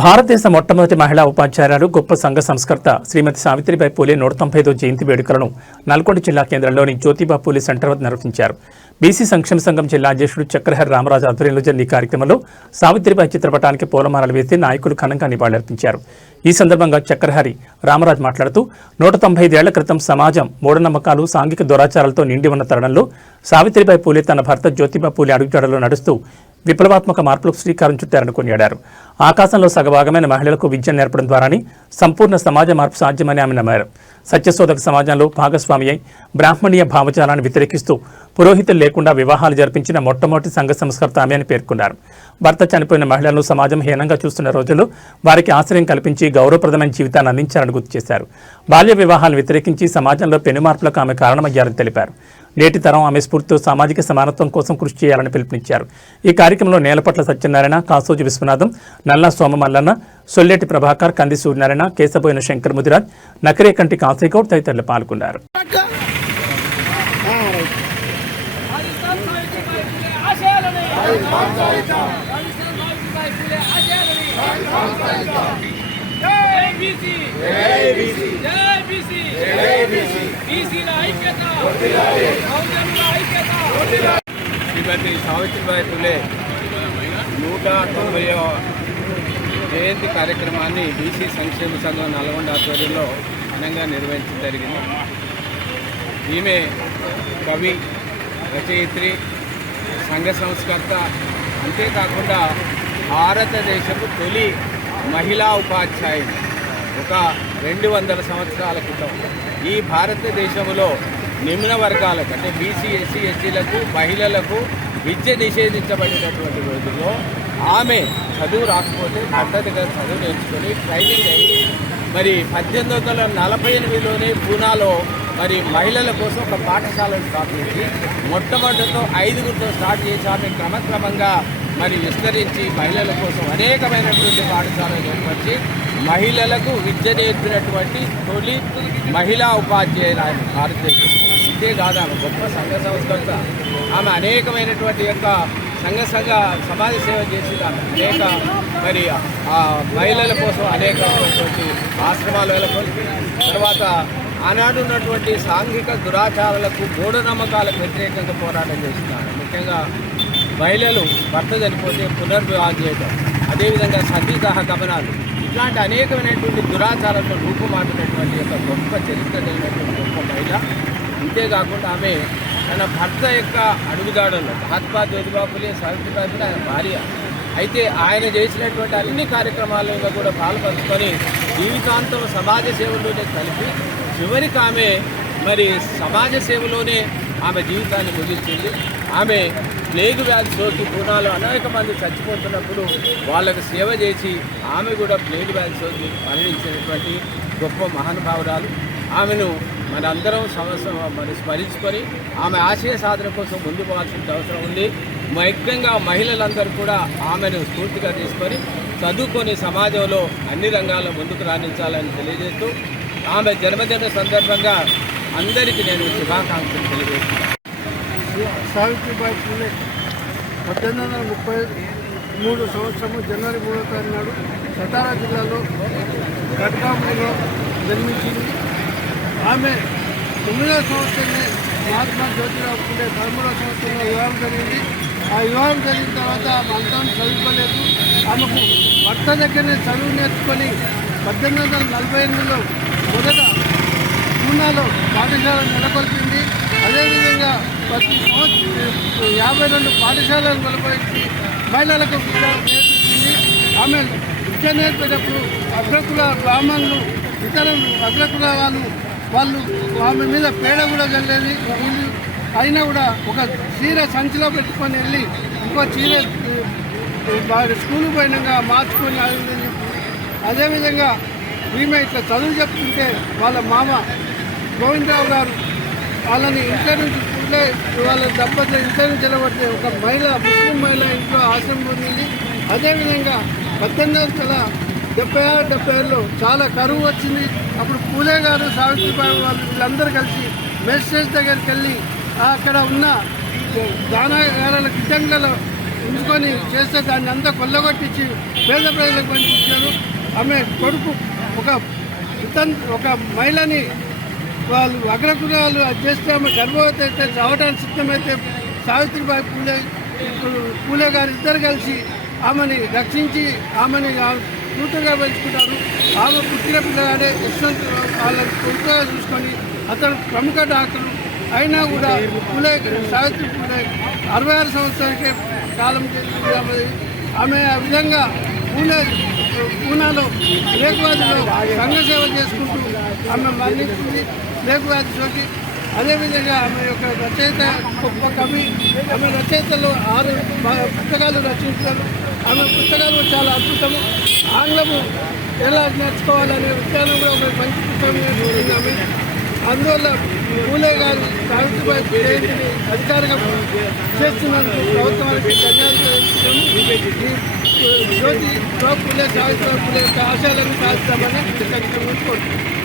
భారతదేశ మొట్టమొదటి మహిళా ఉపాధ్యాయురాలు గొప్ప సంఘ సంస్కర్త శ్రీమతి సావిత్రిబాయి పూలే 195వ జయంతి వేడుకలను నల్గొండ జిల్లా కేంద్రంలోని జ్యోతిబా పూలే సెంటర్ వద్ద నిర్వహించారు. బీసీ సంక్షేమ సంఘం జిల్లా అధ్యక్షుడు చక్రహరి రామరాజు ఆధ్వర్యంలో జరిగిన ఈ కార్యక్రమంలో సావిత్రిబాయి చిత్రపటానికి పూలమాలలు వేసి నాయకులు ఘనంగా నివాళులర్పించారు. ఈ సందర్భంగా చక్రహరి రామరాజు మాట్లాడుతూ 195 ఏళ్ల క్రితం సమాజం మూఢనమ్మకాలు, సాంఘిక దురాచారాలతో నిండి ఉన్న తరుణంలో సావిత్రిబాయి పూలే తన భర్త జ్యోతిబా పూలే అడుగుజాడలో నడుస్తూ విప్లవాత్మక మార్పులకు శ్రీకారం చుట్టారని కొనియాడారు. ఆకాశంలో సగభాగమైన మహిళలకు విద్య నేర్పడం ద్వారానే సంపూర్ణ సమాజ మార్పు సాధ్యమని ఆమె నమ్మారు. సత్యశోధక సమాజంలో భాగస్వామి అయి బ్రాహ్మణీయ భావజాలాన్ని వ్యతిరేకిస్తూ పురోహితులు లేకుండా వివాహాలు జరిపించిన మొట్టమొదటి సంఘ సంస్కర్త ఆమె అని పేర్కొన్నారు. భర్త చనిపోయిన మహిళలను సమాజం హీనంగా చూస్తున్న రోజుల్లో వారికి ఆశ్రయం కల్పించి గౌరవప్రదమైన జీవితాన్ని అందించారని గుర్తు చేశారు. బాల్య వివాహాలను వ్యతిరేకించి సమాజంలో పెనుమార్పులకు ఆమె కారణమయ్యారని తెలిపారు. నేటి తరం ఆమె స్ఫూర్తితో సామాజిక సమానత్వం కోసం కృషి చేయాలని పిలుపునిచ్చారు. ఈ కార్యక్రమంలో నేలపట్ల సత్యనారాయణ, కాసోజు విశ్వనాథం, నల్లా సోమమల్లన్న, సొల్లేటి ప్రభాకర్, కంది సూర్యనారాయణ, కేశబోయిన శంకర్ ముదిరాజ్, నకరేకంటి కాశీగౌడ్ తదితరులు పాల్గొన్నారు. శ్రీమతి సావిత్రిబాయి పూలే 190వ జయంతి కార్యక్రమాన్ని బీసీ సంక్షేమ సంఘం నల్గొండ ఆధ్వర్యంలో ఘనంగా నిర్వహించడం జరిగింది. ఈమె కవి, రచయిత్రి, సంఘ సంస్కర్త, అంతేకాకుండా భారతదేశపు తొలి మహిళా ఉపాధ్యాయుడు. ఒక 200 సంవత్సరాల క్రితం ఈ భారతదేశంలో నిమ్న వర్గాలకు అంటే బీసీ, ఎస్సీ, ఎస్టీలకు, మహిళలకు విద్య నిషేధించబడినటువంటి రోజుల్లో ఆమె చదువు రాకపోతే భర్త దగ్గర చదువు నేర్చుకొని ట్రైనింగ్ అయ్యి మరి 1848లోనే పూనాలో మరి మహిళల కోసం ఒక పాఠశాలను స్థాపించి మొట్టమొదటితో 5గురితో స్టార్ట్ చేసి ఆమె క్రమక్రమంగా మరి విస్తరించి మహిళల కోసం అనేకమైనటువంటి పాఠశాలను ఏర్పరిచి మహిళలకు విద్య నేర్పినటువంటి తొలి మహిళా ఉపాధ్యాయులు ఆయన భారతదేశం. ఇంతేకాదు ఆమె గొప్ప సంఘ సంస్కర్త. ఆమె అనేకమైనటువంటి యొక్క సమాజ సేవ చేసి అనేక మరి మహిళల కోసం అనేకమైనటువంటి ఆశ్రమాలు నెలకొల్పి తర్వాత ఆనాడు ఉన్నటువంటి సాంఘిక దురాచారాలకు, మూఢనమ్మకాలకు వ్యతిరేకంగా పోరాటం చేస్తున్నారు. ముఖ్యంగా మహిళలు భర్త చనిపోతే పునర్వివాహం చేయడం, అదేవిధంగా సతీదాహ గమనాలు, ఇట్లాంటి అనేకమైనటువంటి దురాచారాలను రూపుమాపినటువంటి యొక్క గొప్ప చరిత్ర కలిగినటువంటి గొప్ప మహిళ. అంతేకాకుండా ఆమె తన భర్త యొక్క అడుగుజాడల్లో మహాత్మా జ్యోతిబా పూలే, సావిత్రిబాయి పూలే ఆయన భార్య. అయితే ఆయన చేసినటువంటి అన్ని కార్యక్రమాలలో కూడా పాల్పంచుకొని జీవితాంతం సమాజ సేవలోనే కలిపి చివరికి ఆమె మరి సమాజ సేవలోనే ఆమె జీవితాన్ని ముగించింది. ఆమె ప్లేగు వ్యాధి సోకి పూనాలో అనేక మంది చచ్చిపోతున్నప్పుడు వాళ్ళకు సేవ చేసి ఆమె కూడా ప్లేగు వ్యాధి సోకి మరణించినటువంటి గొప్ప మహానుభావురాలు. ఆమెను మనందరం మరి స్మరించుకొని ఆమె ఆశయ సాధన కోసం ముందు పోవాల్సిన అవసరం ఉంది. ముఖ్యంగా మహిళలందరూ కూడా ఆమెను స్ఫూర్తిగా తీసుకొని చదువుకొని సమాజంలో అన్ని రంగాల్లో ముందుకు రాణించాలని తెలియజేస్తూ ఆమె జన్మదిన సందర్భంగా అందరికీ నేను శుభాకాంక్షలు తెలియజేస్తున్నాను. సావిత్రిబాయి పూలే 1833 సంవత్సరము జనవరి 3వ తారీఖు నాడు సతారా జిల్లాలో కట్కాపులో జన్మించింది. ఆమె 9వ సంవత్సరమే మహాత్మా జ్యోతిరావు పూలే 13వ సంవత్సరంలో వివాహం జరిగింది. ఆ వివాహం జరిగిన తర్వాత ఆమె అంతా చదువుకోలేదు. ఆమెకు భర్త దగ్గరనే చదువు నేర్చుకొని 1848లో మొదట పూనాలో పాఠశాలను నెలకొల్పింది. అదేవిధంగా ప్రతి సంవత్సరం 52 పాఠశాలను నెలకొల్పి మహిళలకు విద్య నేర్పించింది. ఆమె విద్య నేర్పేటప్పుడు అగ్రకుల బ్రాహ్మణులు, ఇతర అగ్రకుల వాళ్ళు ఆమె మీద పేడ కూడా చల్లేది. అయినా కూడా ఒక చీర సంచిలో పెట్టుకొని వెళ్ళి ఇంకో చీర స్కూల్ పోయినాక మార్చుకొని అదేవిధంగా ఈమె ఇట్లా చదువు చెప్తుంటే వాళ్ళ మామ గోవిందరావు గారు వాళ్ళని ఇంట్లో నుంచి వాళ్ళ దెబ్బతో ఇంట్లో నుంచి నిలబడితే ఒక మహిళ, ముస్లిం మహిళ ఇంట్లో ఆశ్రమం పొందింది. అదేవిధంగా 1876-77లో చాలా కరువు వచ్చింది. అప్పుడు పూలే గారు, సావిత్రిబాయి వాళ్ళు వీళ్ళందరూ కలిసి మేస్ట్రేజ్ దగ్గరికి వెళ్ళి అక్కడ ఉన్న దానాగారాల గిడ్డంగులలో ఉంచుకొని చేస్తే దాన్ని అంతా కొల్లగొట్టించి పేద ప్రజలకు పంపించారు. ఆమె కొడుకు ఒక మహిళని వాళ్ళు అగ్రకులాలు అది చేస్తే ఆమె గర్భవతి అయితే చావటానికి సిద్ధమైతే సావిత్రిబాయి పూలే గారు ఇద్దరు కలిసి ఆమెని రక్షించి ఆమెని కూతురుగా పెంచుకుంటారు. ఆమె పుట్టిన పిల్లగాడే యశ్వంత్ వాళ్ళని కొడుకుగా చూసుకొని అతను ప్రముఖ డాక్టర్ అయినా కూడా సావిత్రి పూలే 66 సంవత్సరాలకే కాలం చేసింది. ఆమె ఆ విధంగా పూనాలో లేకువాదిలో సంఘ సేవ చేసుకుంటూ ఆమె మరణించింది లేకువాది సోకి. అదేవిధంగా ఆమె యొక్క రచయిత గొప్ప కవి. ఆమె రచయితలు 6 పుస్తకాలు రచించారు. ఆమె పుస్తకాలు చాలా అద్భుతము. ఆంగ్లము ఎలా నేర్చుకోవాలనే విజ్ఞానం కూడా ఒక మంచి పుస్తకం నేర్చుకుంది ఆమె. అందువల్ల పూలే గారి సావిత్రిబాయి జయంతిని అధికారికంగా చేస్తున్నందుకు ప్రభుత్వానికి ధన్యవాదాలు. జ్యోతి పూలే సావిత్రిబాయి పూలే యొక్క ఆశయాలను సాధిస్తామని కోరుతున్నాను.